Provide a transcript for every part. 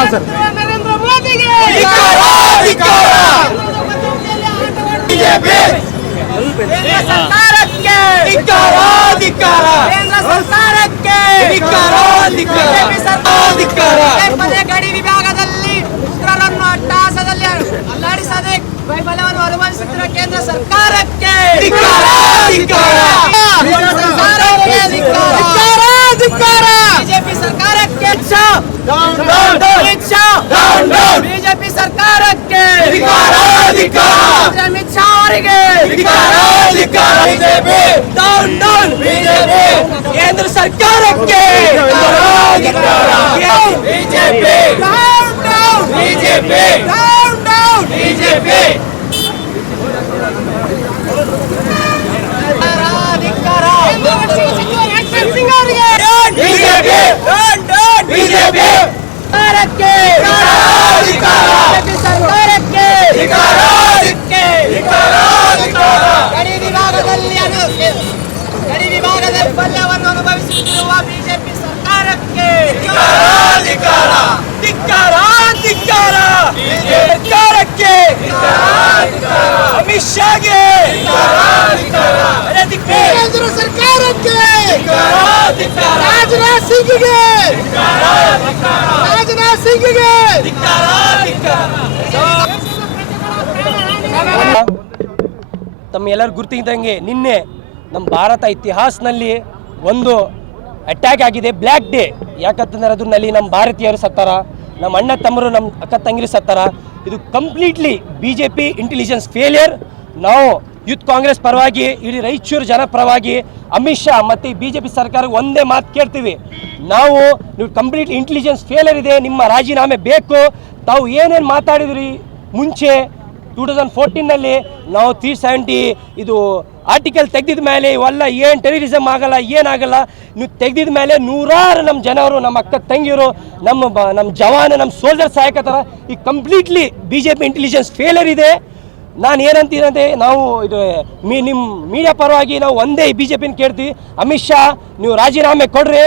ಹಾಂ ಸರ್ ನರೇಂದ್ರ ಮೋದಿಗೆ! ಕೇಂದ್ರ ಸರ್ಕಾರಕ್ಕೆ! ಕೇಂದ್ರ ಸರ್ಕಾರಕ್ಕೆ! ಪದೇ ಗಡಿ ವಿಭಾಗದಲ್ಲಿ ಉಗ್ರರನ್ನು ಅಟ್ಟಹಾಸದಲ್ಲಿ ಅಲ್ಲಾಡಿಸದೆ ವೈಫಲ್ಯವನ್ನು ಅನುಭವಿಸುತ್ತಿರುವ ಕೇಂದ್ರ ಸರ್ಕಾರಕ್ಕೆ! ಬಿಜೆಪಿ ಸರ್ಕಾರಕ್ಕೆ ಅಮಿತ್ ಶಾ. ಬಿಜೆಪಿ ಸರ್ಕಾರಕ್ಕೆ. ಅಮಿತ್ ಶಾ ಅವರಿಗೆ. ಕೇಂದ್ರ ಸರ್ಕಾರಕ್ಕೆ. ಸರ್ಕಾರಕ್ಕೆ! ಸರ್ಕಾರಕ್ಕೆ! ಗಡಿ ವಿಭಾಗದಲ್ಲಿ ಗಡಿ ವಿಭಾಗದಲ್ಲಿ ಪಲ್ಯವನ್ನು ಅನುಭವಿಸುತ್ತಿರುವ ಬಿಜೆಪಿ ಸರ್ಕಾರಕ್ಕೆ! ಸರ್ಕಾರಕ್ಕೆ! ಅಮಿತ್ ಶಾಗೆ! ಕೇಂದ್ರ ಸರ್ಕಾರಕ್ಕೆ! ರಾಜನಾಥ್ ಸಿಂಗ್ಗೆ! ಸಿಂಗ್ಗೆ! ತಮ್ಮ ಎಲ್ಲರೂ ಗುರ್ತಿದ್ದಂಗೆ ನಿನ್ನೆ ನಮ್ಮ ಭಾರತ ಇತಿಹಾಸನಲ್ಲಿ ಒಂದು ಅಟ್ಯಾಕ್ ಆಗಿದೆ ಬ್ಲ್ಯಾಕ್ ಡೇ ಯಾಕಂತಂದ್ರೆ ಅದ್ರಲ್ಲಿ ನಮ್ಮ ಭಾರತೀಯರು ಸತ್ತಾರ ನಮ್ಮ ಅಣ್ಣ ತಮ್ಮರು ನಮ್ಮ ಅಕ್ಕ ತಂಗಿರು ಸತ್ತಾರ. ಇದು completely B J P intelligence failure ನಾವು ಯೂತ್ ಕಾಂಗ್ರೆಸ್ ಪರವಾಗಿ, ಇಡೀ ರಾಯಚೂರು ಜನ ಪರವಾಗಿ ಅಮಿತ್ ಶಾ ಮತ್ತು ಬಿ ಜೆ ಪಿ ಸರ್ಕಾರ ಒಂದೇ ಮಾತು ಕೇಳ್ತೀವಿ. ನಾವು, ನೀವು ಕಂಪ್ಲೀಟ್ ಇಂಟೆಲಿಜೆನ್ಸ್ ಫೇಲರ್ ಇದೆ, ನಿಮ್ಮ ರಾಜೀನಾಮೆ ಬೇಕು. ತಾವು ಏನೇನು ಮಾತಾಡಿದ್ರಿ ಮುಂಚೆ ಟೂ ತೌಸಂಡ್ ಫೋರ್ಟೀನಲ್ಲಿ ನಾವು ತ್ರೀ ಸೆವೆಂಟಿ ಇದು ಆರ್ಟಿಕಲ್ ತೆಗ್ದಿದ ಮೇಲೆ ಇವೆಲ್ಲ ಏನು ಟೆರರಿಸಮ್ ಆಗಲ್ಲ ಏನಾಗಲ್ಲ ನೀವು ತೆಗ್ದಿದ ಮೇಲೆ ನೂರಾರು ನಮ್ಮ ಜನರು, ನಮ್ಮ ಅಕ್ಕ ತಂಗಿಯರು, ನಮ್ಮ ನಮ್ಮ ಜವಾನ ನಮ್ಮ ಸೋಲ್ಜರ್ಸ್ ಸಹಾಯಕತರ ಈ completely B J P intelligence failure ಇದೆ. ನಾನು ಏನಂತೀನಂತೆ ನಾವು ಇದು, ಮೀ ನಿಮ್ಮ ಮೀಡಿಯಾ ಪರವಾಗಿ ನಾವು ಒಂದೇ ಬಿ ಜೆ ಪಿನ ಕೇಳ್ತೀವಿ. ಅಮಿತ್ ಶಾ, ನೀವು ರಾಜೀನಾಮೆ ಕೊಡ್ರಿ.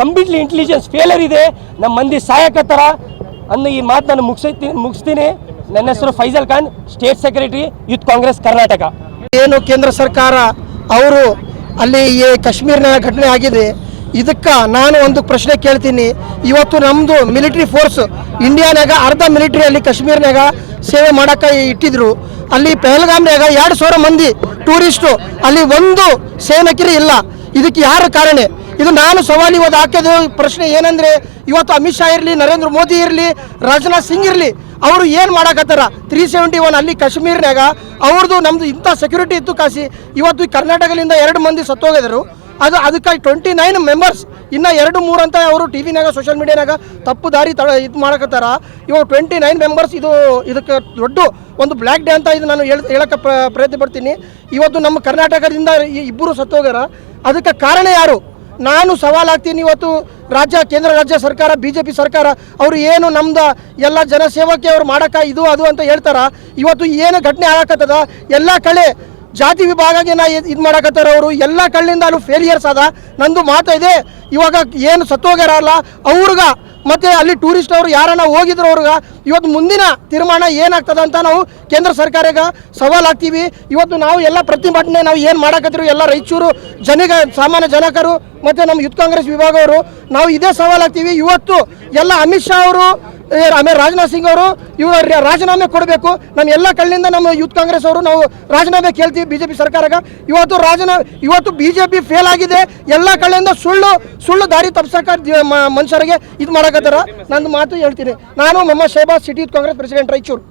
ಕಂಪ್ಲೀಟ್ಲಿ ಇಂಟೆಲಿಜೆನ್ಸ್ ಫೇಲರ್ ಇದೆ. ನಮ್ಮ ಮಂದಿ ಸಹಾಯಕತರ ಅನ್ನೋ ಈ ಮಾತು ನಾನು ಮುಗಿಸ್ತೀನಿ ಮುಗಿಸ್ತೀನಿ. ನನ್ನ ಹೆಸರು Faizal Khan state secretary youth Congress Karnataka. ಏನು ಕೇಂದ್ರ ಸರ್ಕಾರ ಅವರು ಅಲ್ಲಿ ಈ ಕಾಶ್ಮೀರ್ನ ಘಟನೆ ಆಗಿದೆ. ಇದಕ್ಕೆ ನಾನು ಒಂದು ಪ್ರಶ್ನೆ ಕೇಳ್ತೀನಿ. ಇವತ್ತು ನಮ್ಮದು ಮಿಲಿಟ್ರಿ ಫೋರ್ಸ್ ಇಂಡಿಯಾನಾಗ ಅರ್ಧ ಮಿಲಿಟ್ರಿ ಅಲ್ಲಿ ಕಾಶ್ಮೀರ್ನಾಗ ಸೇವೆ ಮಾಡೋಕೆ ಇಟ್ಟಿದ್ರು. ಅಲ್ಲಿ ಪಹಲ್ಗಾಮ್ನಾಗ ಎರಡು ಸಾವಿರ ಮಂದಿ ಟೂರಿಸ್ಟು. ಅಲ್ಲಿ ಒಂದು ಸೇನಕಿರಿ ಇಲ್ಲ. ಇದಕ್ಕೆ ಯಾರು ಕಾರಣ? ಇದು ನಾನು ಸವಾಲು ಇವತ್ತು ಹಾಕೋದು ಪ್ರಶ್ನೆ ಏನಂದ್ರೆ, ಇವತ್ತು ಅಮಿತ್ ಶಾ ಇರಲಿ, ನರೇಂದ್ರ ಮೋದಿ ಇರಲಿ, ರಾಜನಾಥ್ ಸಿಂಗ್ ಇರಲಿ, ಅವರು ಏನು ಮಾಡಕತ್ತಾರ? ತ್ರೀ ಸೆವೆಂಟಿ ಒನ್ ಅಲ್ಲಿ ಕಾಶ್ಮೀರ್ನಾಗ ಅವ್ರದ್ದು ನಮ್ದು ಇಂಥ ಸೆಕ್ಯೂರಿಟಿ ಇತ್ತು ಕಾಸಿ ಇವತ್ತು ಕರ್ನಾಟಕದಿಂದ ಎರಡು ಮಂದಿ ಸತ್ತೋಗಿದ್ರು. ಅದು ಅದಕ್ಕೆ ಟ್ವೆಂಟಿ ನೈನ್ ಮೆಂಬರ್ಸ್ ಇನ್ನು ಎರಡು ಮೂರು ಅಂತ ಅವರು ಟಿ ವಿನಾಗ ಸೋಷಿಯಲ್ ಮೀಡಿಯಾನಾಗ ತಪ್ಪು ದಾರಿ ತಡ ಇದು ಮಾಡಕತ್ತಾರ. ಇವಾಗ ಟ್ವೆಂಟಿ ನೈನ್ ಮೆಂಬರ್ಸ್ ಇದು ಇದಕ್ಕೆ ದೊಡ್ಡ ಒಂದು ಬ್ಲ್ಯಾಕ್ ಡೇ ಅಂತ ಇದು ನಾನು ಹೇಳಿ ಹೇಳಕ್ಕೆ ಪ್ರ- ಪ್ರಯತ್ನ ಪಡ್ತೀನಿ. ಇವತ್ತು ನಮ್ಮ ಕರ್ನಾಟಕದಿಂದ ಈ ಇಬ್ಬರು ಸತ್ತೋಗ್ಯಾರ. ಅದಕ್ಕೆ ಕಾರಣ ಯಾರು? ನಾನು ಸವಾಲಾಗ್ತೀನಿ ಇವತ್ತು ರಾಜ್ಯ, ಕೇಂದ್ರ ರಾಜ್ಯ ಸರ್ಕಾರ ಬಿ ಜೆ ಪಿ ಸರ್ಕಾರ, ಅವರು ಏನು ನಮ್ದು ಎಲ್ಲ ಜನಸೇವಕ್ಕೆ ಅವ್ರು ಮಾಡೋಕೆ ಇದು, ಅದು ಅಂತ ಹೇಳ್ತಾರ. ಇವತ್ತು ಏನು ಘಟನೆ ಆಗಕತ್ತದ? ಎಲ್ಲ ಕಡೆ ಜಾತಿ ವಿಭಾಗಕ್ಕೆ ನಾ ಇದು ಮಾಡಕತ್ತಾರ ಅವರು. ಎಲ್ಲ ಕಳ್ಳಿಂದ ಅಲ್ಲಿ ಫೇಲಿಯರ್ಸ್ ಅದ. ನಂದು ಮಾತು ಇದೆ. ಇವಾಗ ಏನು ಸತ್ತೋಗ್ಯಾರಲ್ಲ ಅವ್ರಿಗೆ ಮತ್ತೆ ಅಲ್ಲಿ ಟೂರಿಸ್ಟ್ ಅವರು ಯಾರನ್ನ ಹೋಗಿದ್ರು ಅವ್ರಿಗೆ, ಇವತ್ತು ಮುಂದಿನ ತೀರ್ಮಾನ ಏನಾಗ್ತದ ಅಂತ ನಾವು ಕೇಂದ್ರ ಸರ್ಕಾರಕ್ಕೆ ಹಾಕ್ತೀವಿ. ಇವತ್ತು ನಾವು ಎಲ್ಲ ಪ್ರತಿಭಟನೆ ನಾವು ಏನು ಮಾಡಕತ್ತಿರು ಎಲ್ಲ ರಾಯಚೂರು ಜನಗ ಸಾಮಾನ್ಯ ಜನಕರು ಮತ್ತು ನಮ್ಮ ಯೂತ್ ಕಾಂಗ್ರೆಸ್ ವಿಭಾಗವರು ನಾವು ಇದೇ ಸವಾಲಾಗ್ತೀವಿ ಇವತ್ತು ಎಲ್ಲ ಅಮಿತ್ ಶಾ ಅವರು ಆಮೇಲೆ ರಾಜನಾಥ್ ಸಿಂಗ್ ಅವರು, ಇವರು ರಾಜೀನಾಮೆ ಕೊಡಬೇಕು. ನಮ್ಮ ಎಲ್ಲ ಕಳ್ಳಿಂದ ನಮ್ಮ ಯೂತ್ ಕಾಂಗ್ರೆಸ್ ಅವರು ನಾವು ರಾಜೀನಾಮೆ ಕೇಳ್ತೀವಿ ಬಿ ಜೆ ಪಿ ಸರ್ಕಾರಕ್ಕೆ ಇವತ್ತು ರಾಜೀನಾಮೆ ಇವತ್ತು ಬಿ ಜೆ ಪಿ ಫೇಲ್ ಆಗಿದೆ. ಎಲ್ಲ ಕಡೆಯಿಂದ ಸುಳ್ಳು ಸುಳ್ಳು ದಾರಿ ತಪ್ಪಿಸಕ ಮನುಷ್ಯರಿಗೆ ಇದು ಮಾಡಕತ್ತಾರ. ನಂದು ಮಾತು ಹೇಳ್ತೀನಿ. ನಾನು Mohammed Sheba city youth Congress president, Raichur.